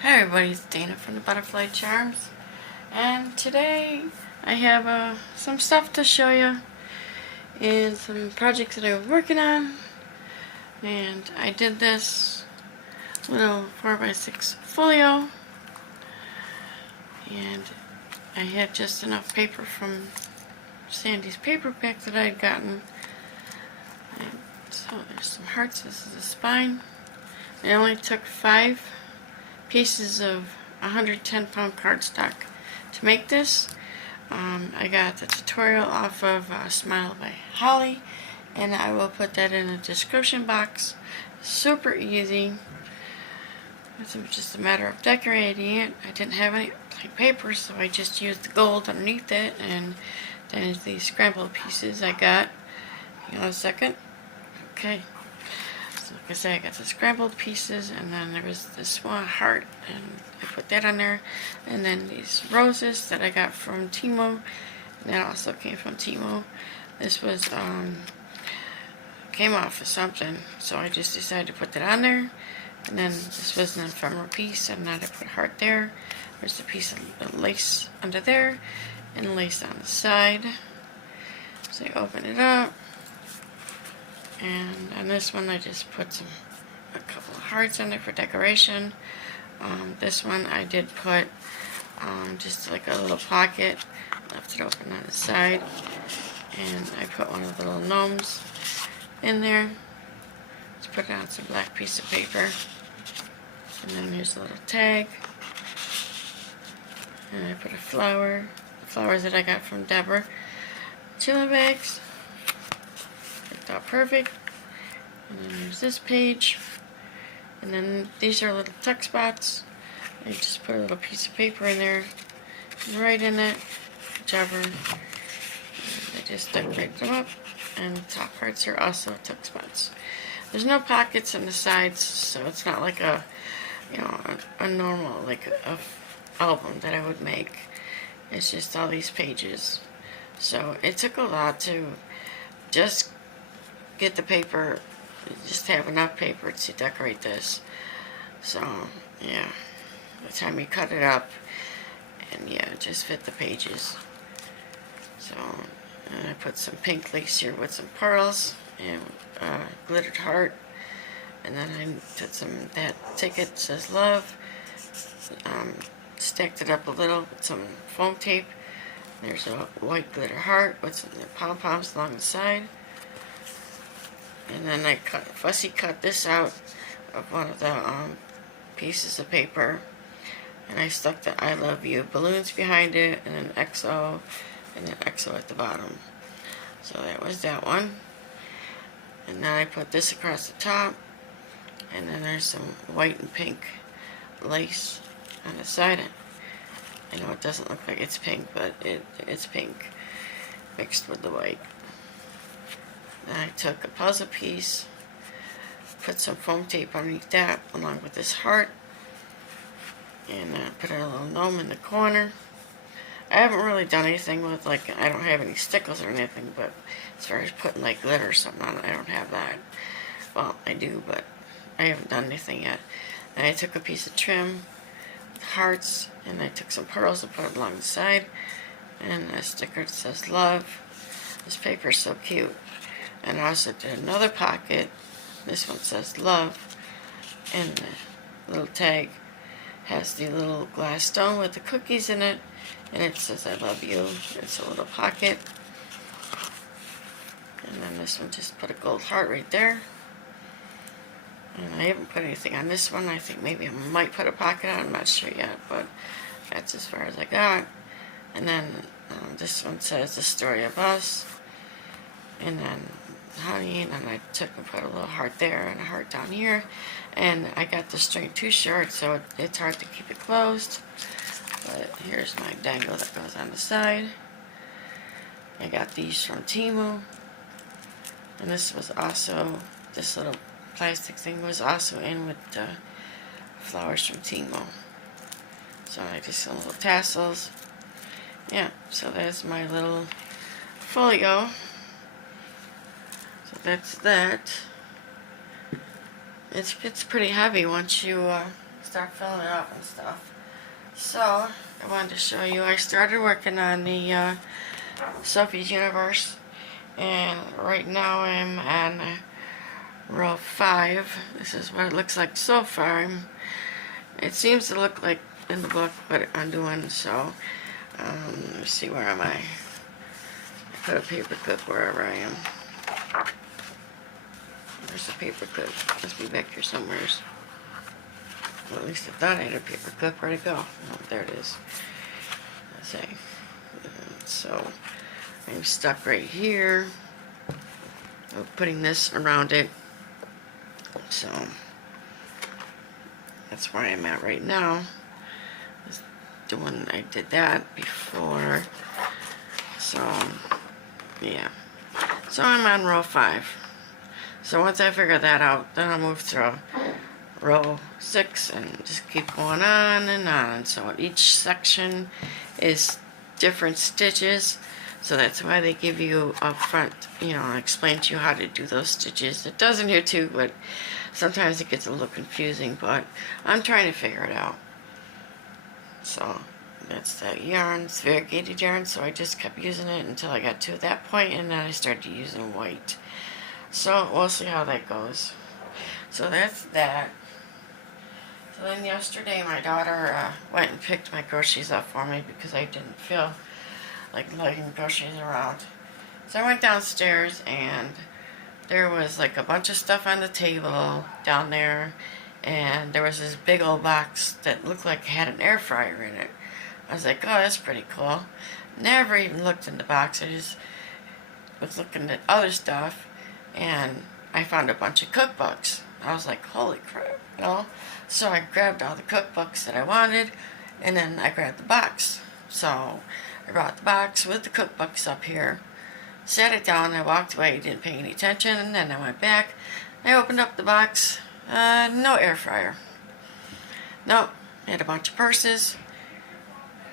Hi everybody, it's Dana from the Butterfly Charms, and today I have some stuff to show you and some projects that I was working on. And I did this little 4x6 folio, and I had just enough paper from Sandy's paper pack that I had gotten. And so there's some hearts. This is the spine. I only took 5 pieces of 110-pound cardstock to make this. I got the tutorial off of Smile by Holly, and I will put that in the description box. Super easy. It's just a matter of decorating it. I didn't have any plain paper, so I just used the gold underneath it, and then these scrambled pieces I got. Hang on a second. Okay. So like I say, I got the scrambled pieces, and then there was this one heart, and I put that on there. And then these roses that I got from Timo, and that also came from Timo. This was, came off of something, so I just decided to put that on there. And then this was an ephemeral piece, and then I put a heart there. There's a piece of lace under there, and lace on the side. So I open it up. And on this one I just put a couple of hearts on there for decoration. This one I did put just like a little pocket, left it open on the side, and I put one of the little gnomes in there. Just put it on some black piece of paper, and then here's a little tag, and I put a flower, the flowers that I got from Deborah. Chili bags. Worked out perfect. And then there's this page, and then these are little tuck spots. I just put a little piece of paper in there, right in it, whichever. I just decorate them up, and the top parts are also tuck spots. There's no pockets on the sides, so it's not like a, a normal like a album that I would make. It's just all these pages. So it took a lot to just get the paper, just have enough paper to decorate this. So yeah, by the time you cut it up, and yeah, it just fit the pages. So and I put some pink lace here with some pearls and glittered heart, and then I put that ticket says love, stacked it up a little with some foam tape. There's a white glitter heart with some pom-poms along the side. And then I fussy cut this out of one of the pieces of paper, and I stuck the I love you balloons behind it, and an XO, and an XO at the bottom. So that was that one. And then I put this across the top, and then there's some white and pink lace on the side. I know it doesn't look like it's pink, but it's pink mixed with the white. Then I took a puzzle piece, put some foam tape underneath that along with this heart, and put a little gnome in the corner. I haven't really done anything with, like, I don't have any stickles or anything, but as far as putting like glitter or something on it, I don't have that. Well, I do, but I haven't done anything yet. And I took a piece of trim with hearts, and I took some pearls and put it along the side, and a sticker that says love. This paper is so cute. And I also did another pocket. This one says love, and the little tag has the little glass stone with the cookies in it, and it says I love you. It's a little pocket. And then this one just put a gold heart right there. And I haven't put anything on this one. I think maybe I might put a pocket on. I'm not sure yet, but that's as far as I got. And then this one says the story of us. And then honey, and then I took and put a little heart there and a heart down here. And I got the string too short, so it's hard to keep it closed. But here's my dangle that goes on the side. I got these from Timo. And this was also, this little plastic thing was also in with the flowers from Timo. So I just some little tassels. Yeah, so there's my little folio. So that's that. It gets pretty heavy once you start filling it up and stuff. So, I wanted to show you, I started working on the Sophie's Universe, and right now I'm on row 5. This is what it looks like so far. It seems to look like in the book what I'm doing, so let's see, where am I? I put a paper clip wherever I am. There's a paper clip. Must be back here somewhere. Well, at least I thought I had a paper clip. Where'd it go? Oh, there it is. Let's see. So I'm stuck right here. I'm putting this around it. So that's where I'm at right now. I did that before. So yeah. So I'm on row 5. So once I figure that out, then I'll move through row 6 and just keep going on and on. So each section is different stitches, so that's why they give you up front, explain to you how to do those stitches. It does in here too, but sometimes it gets a little confusing, but I'm trying to figure it out. So that's that yarn. It's variegated yarn, so I just kept using it until I got to that point, and then I started using white. So we'll see how that goes. So that's that. So then yesterday my daughter went and picked my groceries up for me because I didn't feel like lugging groceries around. So I went downstairs and there was like a bunch of stuff on the table down there, and there was this big old box that looked like it had an air fryer in it. I was like, oh, that's pretty cool. Never even looked in the box. I just was looking at other stuff, and I found a bunch of cookbooks. I was like, holy crap, So I grabbed all the cookbooks that I wanted, and then I grabbed the box. So I brought the box with the cookbooks up here, sat it down, I walked away, didn't pay any attention, and then I went back. I opened up the box, no air fryer. Nope, it had a bunch of purses,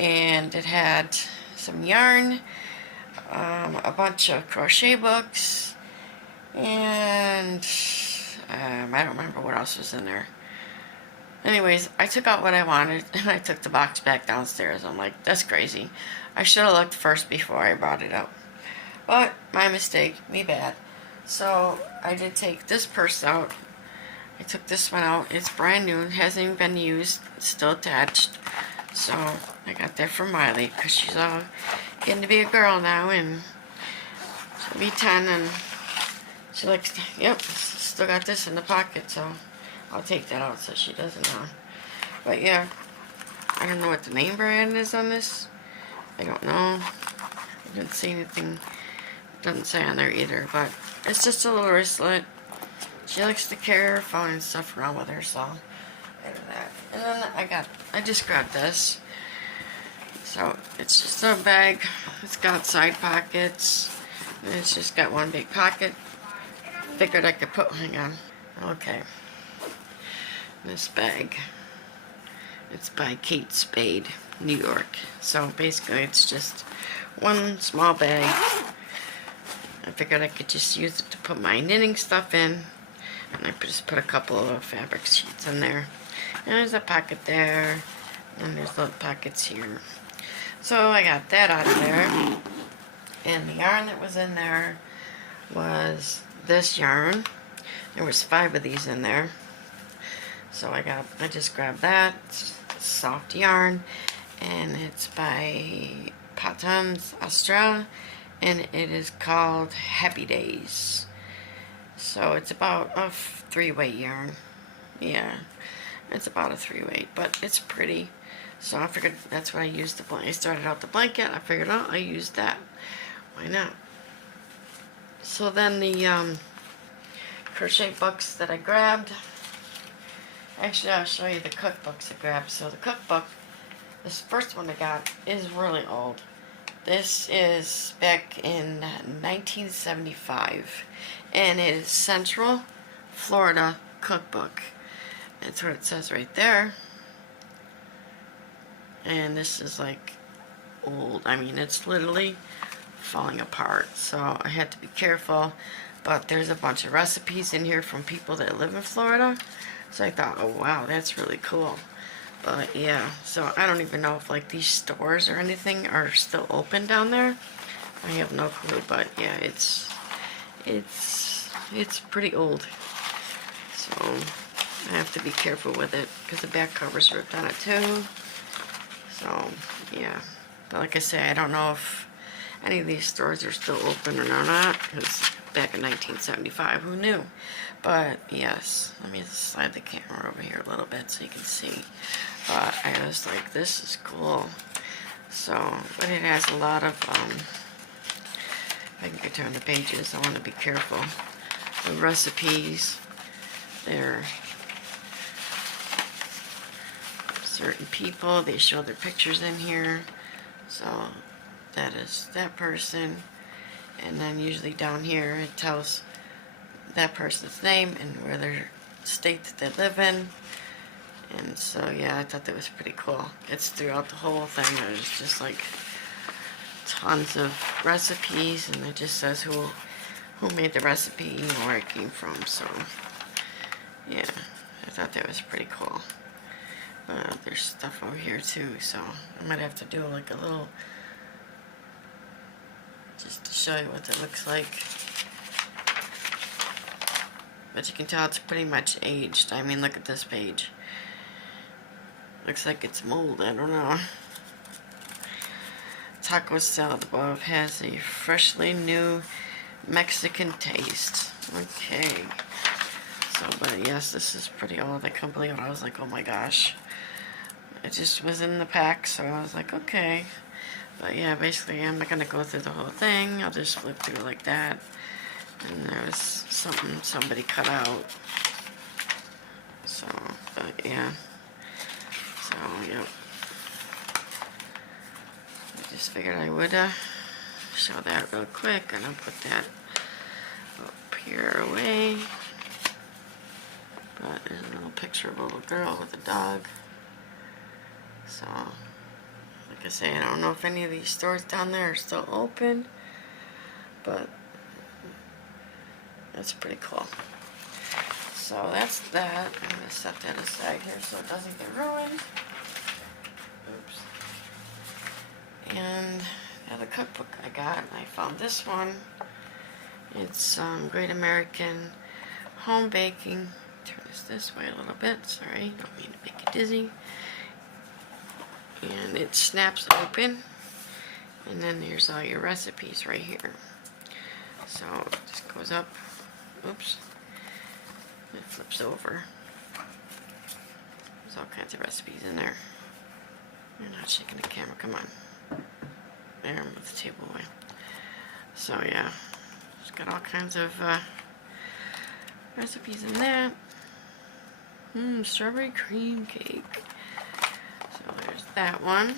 and it had some yarn, a bunch of crochet books, and I don't remember what else was in there. Anyways, I took out what I wanted, and I took the box back downstairs. I'm like, that's crazy. I should have looked first before I brought it up. But, my mistake, me bad. So, I did take this purse out. I took this one out. It's brand new. It hasn't even been used. It's still attached. So, I got that from Miley, because she's all getting to be a girl now, and she'll be 10, and she likes to, yep, still got this in the pocket, so I'll take that out so she doesn't know. But yeah, I don't know what the name brand is on this. I don't know. I didn't see anything. It doesn't say on there either, but it's just a little wristlet. She likes to carry her phone and stuff around with her, so I do that. And then I just grabbed this. So it's just a bag. It's got side pockets. And it's just got one big pocket. Figured I could put, hang on. Okay. This bag. It's by Kate Spade, New York. So basically it's just one small bag. I figured I could just use it to put my knitting stuff in. And I just put a couple of fabric sheets in there. And there's a pocket there. And there's little pockets here. So I got that out of there. And the yarn that was in there was this yarn. There was 5 of these in there. So I just grabbed that. It's soft yarn, and it's by Patons Astral, and it is called Happy Days. So it's about a 3-weight yarn. Yeah, it's about a 3-weight, but it's pretty. So I figured that's what I used the blanket. I started out the blanket. I figured, oh, I used that. Why not? So then the crochet books that I grabbed. Actually, I'll show you the cookbooks I grabbed. So the cookbook, this first one I got, is really old. This is back in 1975, and it is Central Florida Cookbook. That's what it says right there. And this is like old. I mean, it's literally falling apart, so I had to be careful. But there's a bunch of recipes in here from people that live in Florida, So I thought, oh wow, that's really cool. But yeah, so I don't even know if like these stores or anything are still open down there. I have no clue, but yeah, it's pretty old. So I have to be careful with it because the back cover's ripped on it too. So yeah, but like I say, I don't know if any of these stores are still open or not, because back in 1975, who knew? But yes, let me just slide the camera over here a little bit so you can see. But I was like, this is cool. So, but it has a lot of, if I can get to the pages, I want to be careful. The recipes, they're certain people, they show their pictures in here. So that is that person. And then usually down here it tells that person's name and where their state that they live in. And so yeah, I thought that was pretty cool. It's throughout the whole thing. There's just like tons of recipes, and it just says who made the recipe and where it came from. So yeah, I thought that was pretty cool. There's stuff over here too, so I might have to do like a little, just to show you what it looks like. But you can tell it's pretty much aged. I mean, look at this page. Looks like it's mold, I don't know. Taco salad above has a freshly new Mexican taste. Okay. So, but yes, this is pretty old. I can't believe it. I was like, oh my gosh. It just was in the pack, so I was like, okay. But yeah, basically, I'm not going to go through the whole thing. I'll just flip through like that. And there was something somebody cut out. So, but yeah. So, yep. I just figured I would show that real quick, and I'll put that up here away. But there's a little picture of a little girl with a dog. So, like I say, I don't know if any of these stores down there are still open, but that's pretty cool. So that's that. I'm going to set that aside here so it doesn't get ruined. Oops. And the other cookbook I got, I found this one. It's Great American Home Baking. Turn this way a little bit. Sorry, don't mean to make you dizzy. And it snaps open, and then there's all your recipes right here. So it just goes up. Oops. It flips over. There's all kinds of recipes in there. You're not shaking the camera. Come on. There, move the table away. So yeah, it's got all kinds of recipes in that. Strawberry cream cake. So there's that one.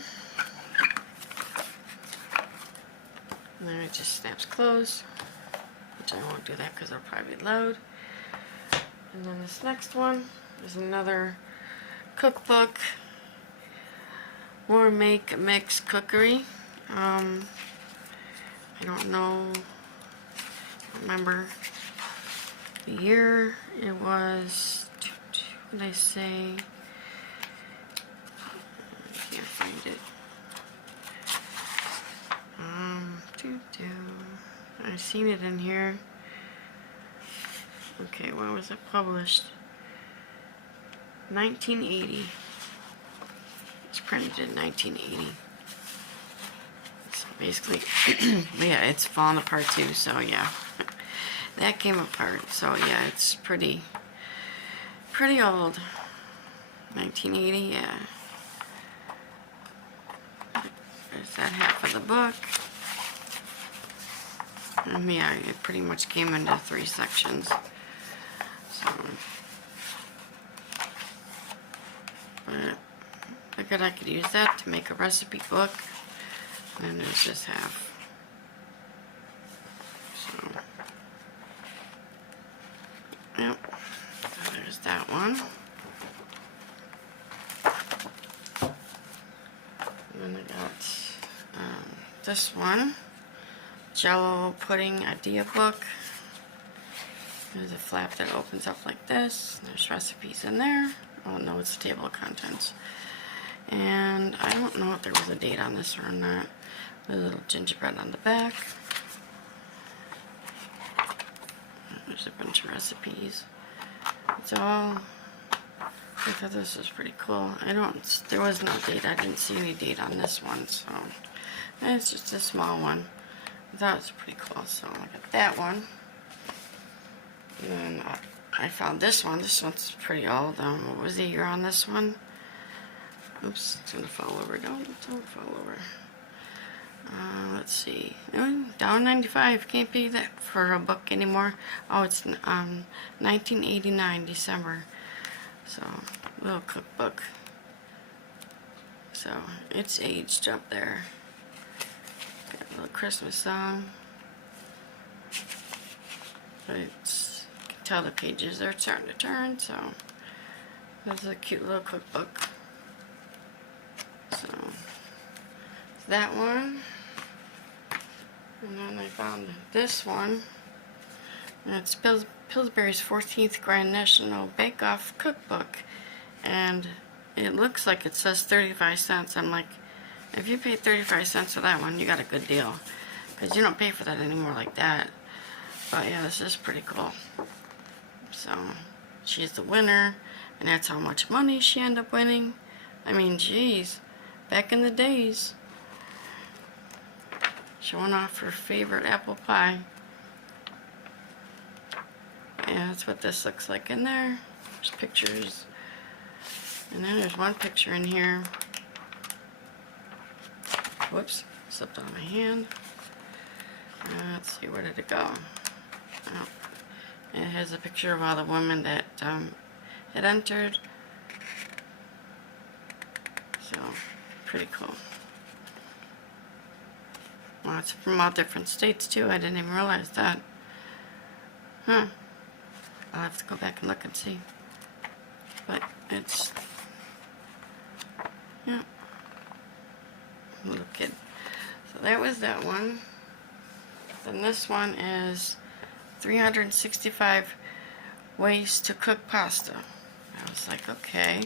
And then it just snaps closed, which I won't do that because it'll probably be loud. And then this next one is another cookbook. More Make Mix Cookery. I don't know, remember the year. It was, what did I say? I can't find it. I've seen it in here. Okay, when was it published? 1980. It's printed in 1980. So basically, yeah, it's falling apart too, so yeah. That came apart, so yeah, it's pretty old. 1980, yeah. There's that half of the book. And yeah, it pretty much came into 3 sections. So, but I figured I could use that to make a recipe book. And then there's just half. So, yep. So there's that one. And then I got this one. Jello Pudding Idea Book. There's a flap that opens up like this. There's recipes in there. Oh no, it's a table of contents. And I don't know if there was a date on this or not. There's a little gingerbread on the back. There's a bunch of recipes. It's all, I thought this was pretty cool. There was no date. I didn't see any date on this one, so it's just a small one. I thought it was pretty cool, so I got that one. And then I found this one. This one's pretty old. What was the year on this one? Oops, it's gonna fall over. Don't fall over. Let's see. $1.95. Can't pay that for a book anymore. Oh, it's 1989 December. So, little cookbook. So it's aged up there. Got a little Christmas song. But it's, you can tell the pages are starting to turn. So that's a cute little cookbook. So that one. And then I found this one. And it's Pillsbury's 14th Grand National Bake Off Cookbook. And it looks like it says 35 cents. I'm like, if you pay 35 cents for that one, you got a good deal. Because you don't pay for that anymore like that. But yeah, this is pretty cool. So, she's the winner. And that's how much money she ended up winning. I mean, geez. Back in the days. Showing off her favorite apple pie. And that's what this looks like in there. There's pictures. And then there's one picture in here. Whoops, slipped on my hand. Let's see, where did it go? Oh. It has a picture of all the women that had entered. So, pretty cool. Well, it's from all different states too. I didn't even realize that. Huh. I'll have to go back and look and see. But it's, yeah. Little kid. So that was that one. Then this one is 365 ways to cook pasta. I was like, okay.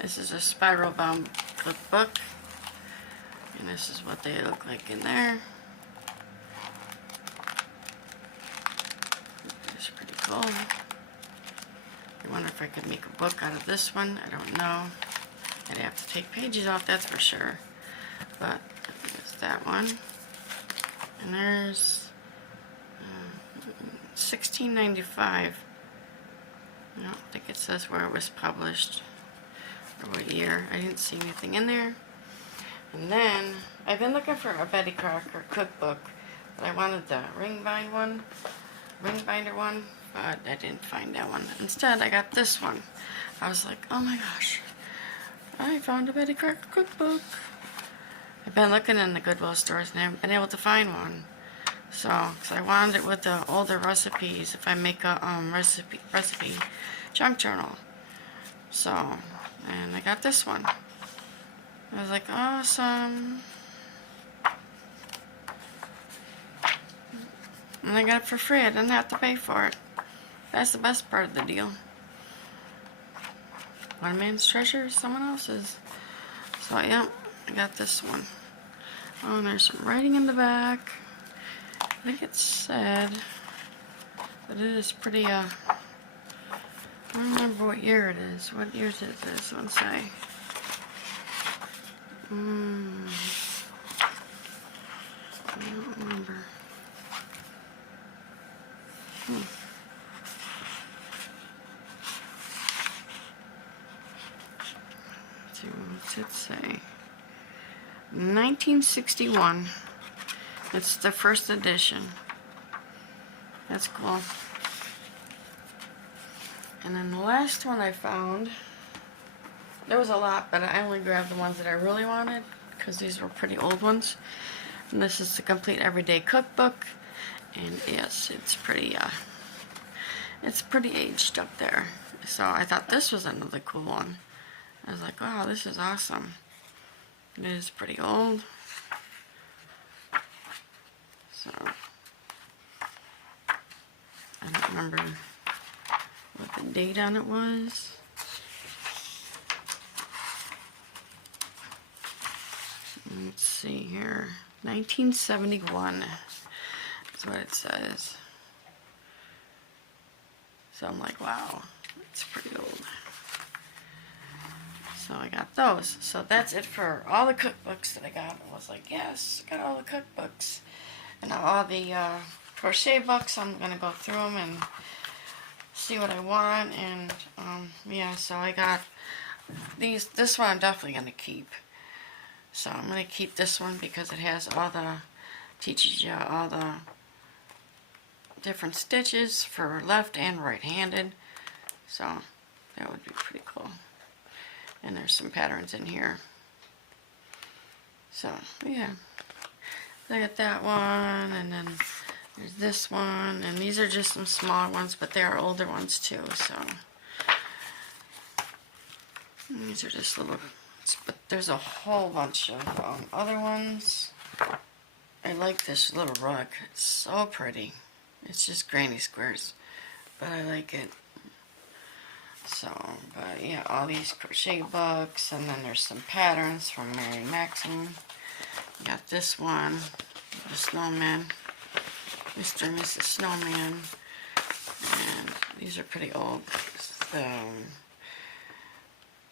This is a spiral bound cookbook. And this is what they look like in there. It's pretty cool. I wonder if I could make a book out of this one. I don't know. I'd have to take pages off, that's for sure. But there's that one. And there's $16.95. I don't think it says where it was published or what year. I didn't see anything in there. And then, I've been looking for a Betty Crocker cookbook, but I wanted the ring binder one, but I didn't find that one. Instead, I got this one. I was like, oh my gosh, I found a Betty Crocker cookbook. I've been looking in the Goodwill stores and I haven't been able to find one. So, because I wanted it with the older recipes, if I make a recipe junk journal. So, and I got this one. I was like, awesome. And I got it for free. I didn't have to pay for it. That's the best part of the deal. One man's treasure is someone else's. So, yeah, I got this one. Oh, and there's some writing in the back. I think it said, but it is pretty, I don't remember what year it is. What year is this one say? I don't remember. Let's see, what's it say? 1961. It's the first edition. That's cool. And then the last one I found, there was a lot, but I only grabbed the ones that I really wanted because these were pretty old ones. And this is the Complete Everyday Cookbook. And yes, it's pretty aged up there. So I thought this was another cool one. I was like, wow, this is awesome. It is pretty old. So I don't remember what the date on it was. Let's see here. 1971 is what it says. So I'm like, wow, it's pretty old. So I got those. So that's it for all the cookbooks that I got. I was like, yes, got all the cookbooks. And now all the crochet books, I'm going to go through them and see what I want. And yeah, so I got these. This one I'm definitely going to keep. So I'm going to keep this one because it has all the, teaches you all the different stitches for left and right-handed. So that would be pretty cool. And there's some patterns in here. So yeah, I got that one, and then there's this one, and these are just some smaller ones, but they are older ones too. So and these are just little, but there's a whole bunch of other ones. I like this little rug. It's so pretty. It's just granny squares, but I like it. So, but yeah, all these crochet books, and then there's some patterns from Mary Maxim. Got this one, the snowman, Mr. and Mrs. Snowman, and these are pretty old. So,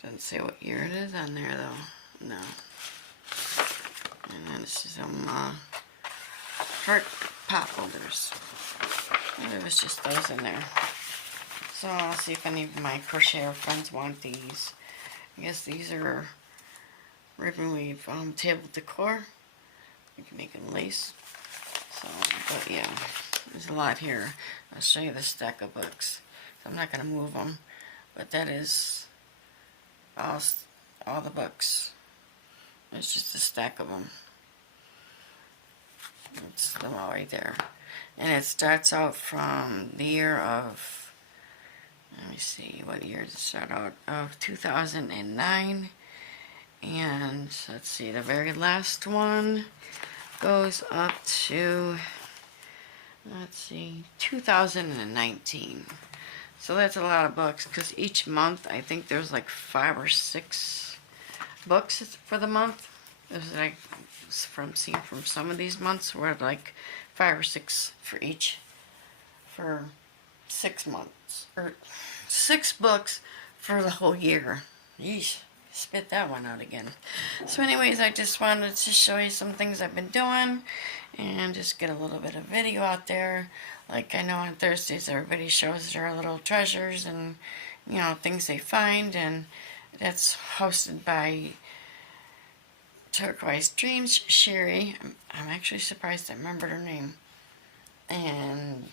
doesn't say what year it is on there though. No. And then this is some heart pop holders. There was just those in there. So I'll see if any of my crocheter friends want these. I guess these are ribbon weave table decor. You can make them lace. So, but yeah, there's a lot here. I'll show you the stack of books. So I'm not going to move them, but that is all the books. It's just a stack of them. It's them all right there. And it starts out from the year of, let me see, what year does it start out? Of 2009. And let's see, the very last one goes up to, let's see, 2019. So that's a lot of books, because each month I think there's like 5 or 6 books for the month. There's like, from seeing from some of these months where like 5 or 6 for each, for 6 months, or 6 books for the whole year. Yeesh, spit that one out again. So anyways, I just wanted to show you some things I've been doing and just get a little bit of video out there. Like I know on Thursdays everybody shows their little treasures and, you know, things they find, and that's hosted by Turquoise Dreams Sherry. I'm actually surprised I remembered her name. And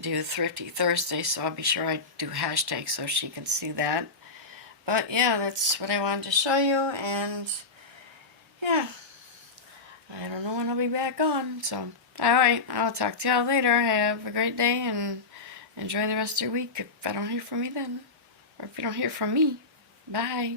do Thrifty Thursday, so I'll be sure I do hashtags so she can see that. But yeah, that's what I wanted to show you, and yeah, I don't know when I'll be back on. So alright, I'll talk to y'all later. Have a great day and enjoy the rest of your week if I don't hear from you then, or if you don't hear from me. Bye.